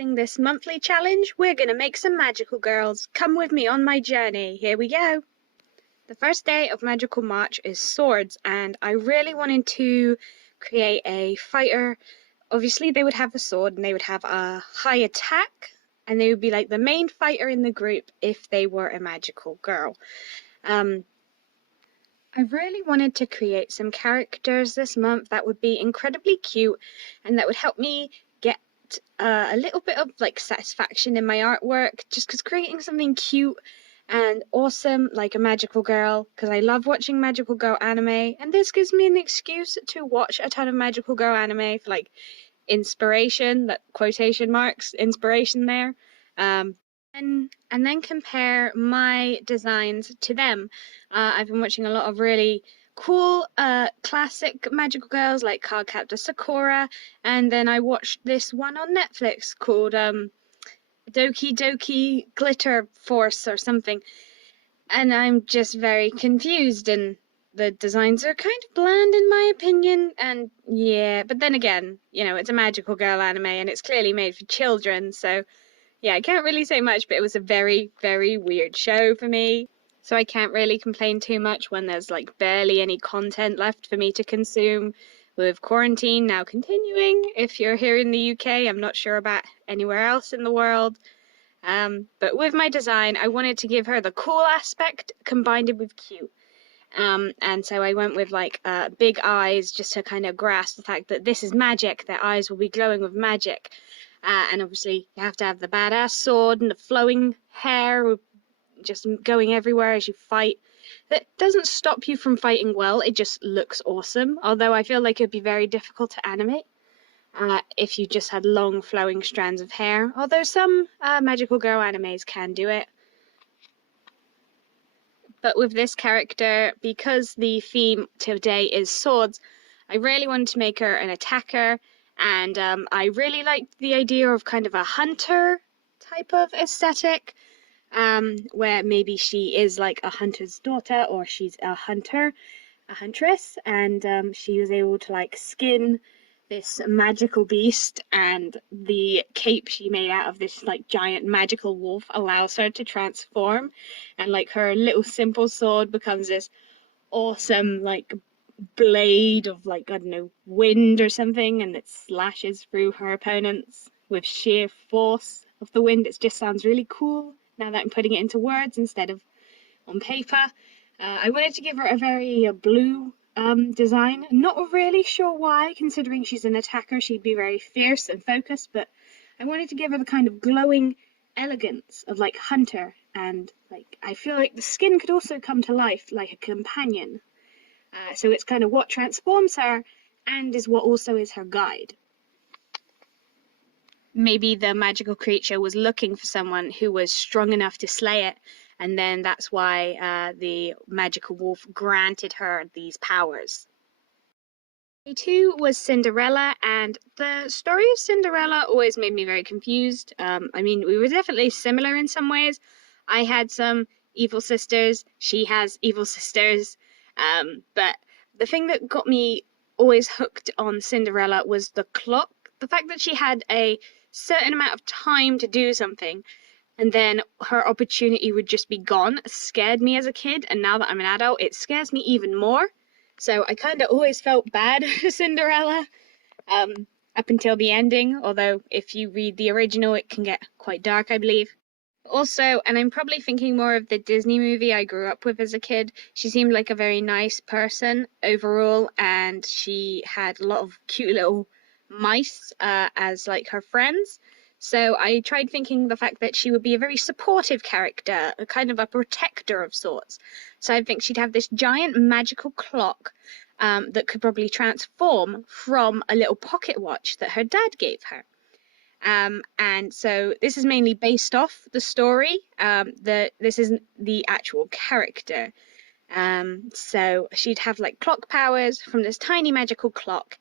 In this monthly challenge, we're gonna make some magical girls. Come with me on my journey. Here we go. The first day of Magical March is swords, and I really wanted to create a fighter. Obviously, they would have a sword and they would have a high attack, and they would be like the main fighter in the group if they were a magical girl. I really wanted to create some characters this month that would be incredibly cute and that would help me get a little bit of like satisfaction in my artwork, just because creating something cute and awesome like a magical girl, because I love watching magical girl anime, and this gives me an excuse to watch a ton of magical girl anime for like inspiration, that quotation marks, inspiration there. And then compare my designs to them. I've been watching a lot of really cool classic magical girls like Cardcaptor Sakura, and then I watched this one on Netflix called Doki Doki Glitter Force or something, and I'm just very confused, and the designs are kind of bland in my opinion, and yeah, but then again, you know, it's a magical girl anime and it's clearly made for children, so yeah, I can't really say much, but it was a very, very weird show for me. So I can't really complain too much when there's like barely any content left for me to consume. With quarantine now continuing, if you're here in the UK, I'm not sure about anywhere else in the world. But with my design, I wanted to give her the cool aspect combined with cute. And so I went with like big eyes just to kind of grasp the fact that this is magic, their eyes will be glowing with magic. And obviously you have to have the badass sword and the flowing hair just going everywhere as you fight. That doesn't stop you from fighting well, it just looks awesome. Although I feel like it'd be very difficult to animate if you just had long flowing strands of hair. Although some magical girl animes can do it. But with this character, because the theme today is swords, I really wanted to make her an attacker. And I really liked the idea of kind of a hunter type of aesthetic, where maybe she is like a hunter's daughter, or she's a huntress, and she was able to like skin this magical beast, and the cape she made out of this like giant magical wolf allows her to transform, and like her little simple sword becomes this awesome like blade of like, I don't know, wind or something, and it slashes through her opponents with sheer force of the wind. It just sounds really cool now that I'm putting it into words instead of on paper. I wanted to give her a very blue design. Not really sure why, considering she's an attacker, she'd be very fierce and focused, but I wanted to give her the kind of glowing elegance of like hunter, and like I feel like the skin could also come to life like a companion. So it's kind of what transforms her and is what also is her guide. Maybe the magical creature was looking for someone who was strong enough to slay it, and then that's why the magical wolf granted her these powers. Day 2 was Cinderella, and the story of Cinderella always made me very confused. I mean, we were definitely similar in some ways. I had some evil sisters, she has evil sisters. But the thing that got me always hooked on Cinderella was the clock. The fact that she had a certain amount of time to do something, and then her opportunity would just be gone, scared me as a kid, and now that I'm an adult, it scares me even more. So I kind of always felt bad for Cinderella, up until the ending, although if you read the original, it can get quite dark, I believe. Also, and I'm probably thinking more of the Disney movie I grew up with as a kid, she seemed like a very nice person overall, and she had a lot of cute little mice as like her friends. So I tried thinking the fact that she would be a very supportive character, a kind of a protector of sorts. So I think she'd have this giant magical clock that could probably transform from a little pocket watch that her dad gave her. And so this is mainly based off the story. This isn't the actual character. So she'd have like clock powers from this tiny magical clock.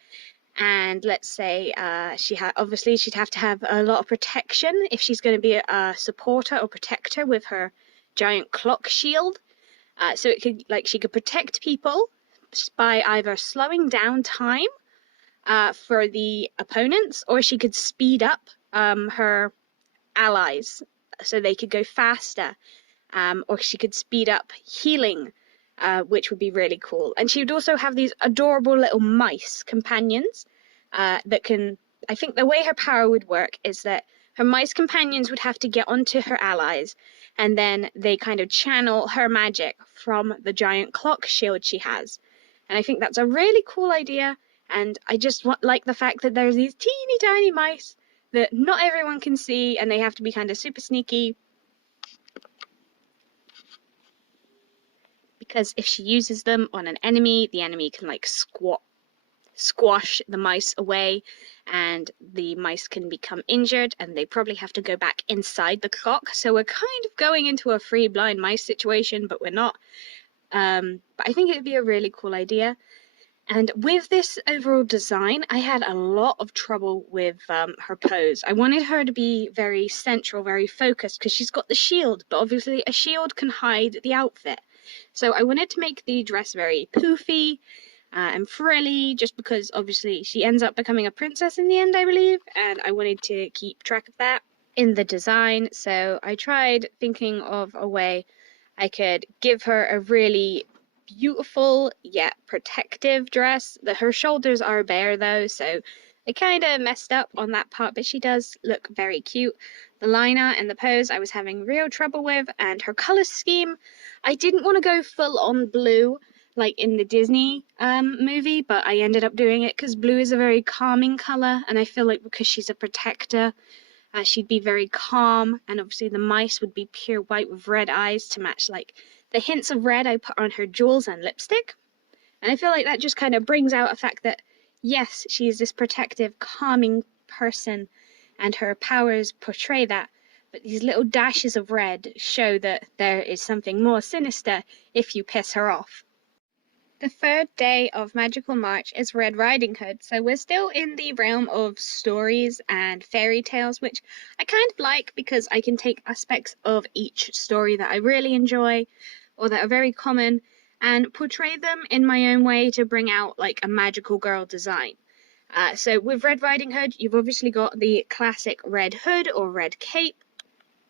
And let's say obviously she'd have to have a lot of protection if she's going to be a supporter or protector with her giant clock shield. So it could she could protect people by either slowing down time for the opponents, or she could speed up her allies so they could go faster, or she could speed up healing, which would be really cool. And she would also have these adorable little mice companions that can. I think the way her power would work is that her mice companions would have to get onto her allies, and then they kind of channel her magic from the giant clock shield she has. And I think that's a really cool idea. And I just like the fact that there's these teeny tiny mice that not everyone can see, and they have to be kind of super sneaky. Because if she uses them on an enemy, the enemy can like squash the mice away, and the mice can become injured, and they probably have to go back inside the clock. So we're kind of going into a free blind mice situation, but we're not. But I think it would be a really cool idea. And with this overall design, I had a lot of trouble with her pose. I wanted her to be very central, very focused, because she's got the shield, but obviously a shield can hide the outfit. So I wanted to make the dress very poofy and frilly, just because obviously she ends up becoming a princess in the end, I believe, and I wanted to keep track of that in the design. So I tried thinking of a way I could give her a really beautiful yet protective dress. Her shoulders are bare though, so I kind of messed up on that part, but she does look very cute. The liner and the pose I was having real trouble with, and her color scheme, I didn't want to go full on blue like in the Disney movie, but I ended up doing it because blue is a very calming color, and I feel like because she's a protector, she'd be very calm, and obviously the mice would be pure white with red eyes to match like the hints of red I put on her jewels and lipstick. And I feel like that just kind of brings out a fact that, yes, she is this protective, calming person, and her powers portray that, but these little dashes of red show that there is something more sinister if you piss her off. The third day of Magical March is Red Riding Hood, so we're still in the realm of stories and fairy tales, which I kind of like because I can take aspects of each story that I really enjoy or that are very common and portray them in my own way to bring out like a magical girl design. So with Red Riding Hood, you've obviously got the classic red hood or red cape,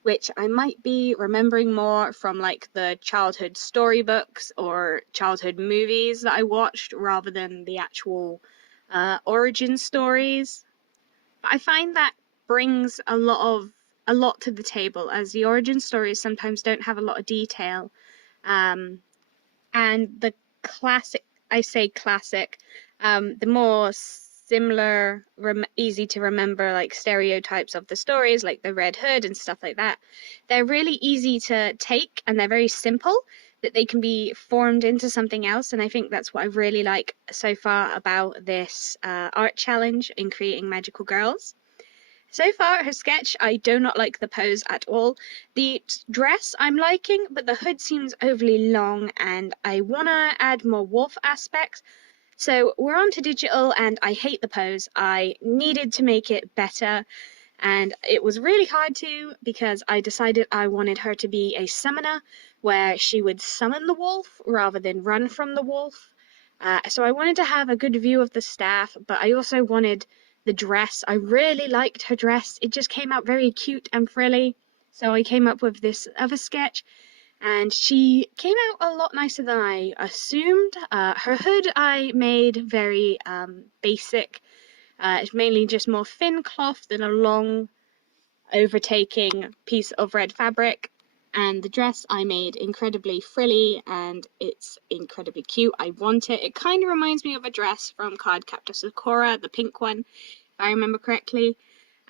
which I might be remembering more from like the childhood storybooks or childhood movies that I watched rather than the actual origin stories. But I find that brings a lot to the table, as the origin stories sometimes don't have a lot of detail. And the classic, I say classic, the more similar, easy to remember like stereotypes of the stories, like the red hood and stuff like that, they're really easy to take, and they're very simple that they can be formed into something else. And I think that's what I really like so far about this art challenge in creating magical girls. So far, her sketch, I do not like the pose at all. The dress I'm liking, but the hood seems overly long, and I want to add more wolf aspects. So we're on to digital, and I hate the pose. I needed to make it better, and it was really hard to, because I decided I wanted her to be a summoner, where she would summon the wolf rather than run from the wolf. So I wanted to have a good view of the staff, but I also wanted the dress. I really liked her dress. It just came out very cute and frilly. So I came up with this other sketch, and she came out a lot nicer than I assumed. Her hood I made very basic. It's mainly just more thin cloth than a long overtaking piece of red fabric. And the dress I made incredibly frilly, and it's incredibly cute. I want it. It kind of reminds me of a dress from Cardcaptor Sakura, the pink one, if I remember correctly.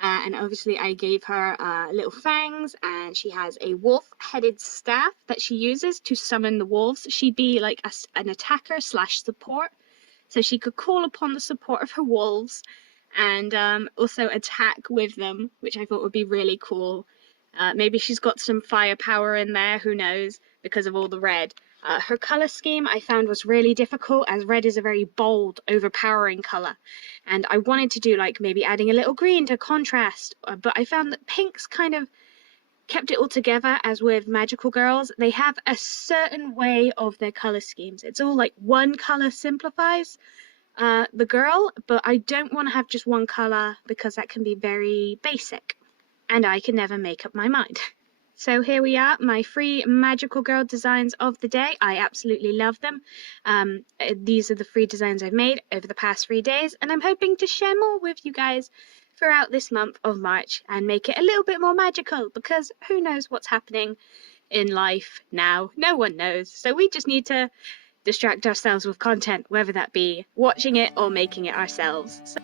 And obviously I gave her little fangs, and she has a wolf-headed staff that she uses to summon the wolves. She'd be like an attacker slash support, so she could call upon the support of her wolves and also attack with them, which I thought would be really cool. Maybe she's got some firepower in there, who knows, because of all the red. Her color scheme I found was really difficult, as red is a very bold, overpowering color, and I wanted to do like maybe adding a little green to contrast, but I found that pinks kind of kept it all together. As with magical girls, they have a certain way of their color schemes. It's all like one color simplifies, the girl, but I don't want to have just one colour because that can be very basic and I can never make up my mind. So here we are, my 3 magical girl designs of the day. I absolutely love them. These are the 3 designs I've made over the past 3 days, and I'm hoping to share more with you guys throughout this month of March and make it a little bit more magical, because who knows what's happening in life now? No one knows. So we just need to distract ourselves with content, whether that be watching it or making it ourselves. So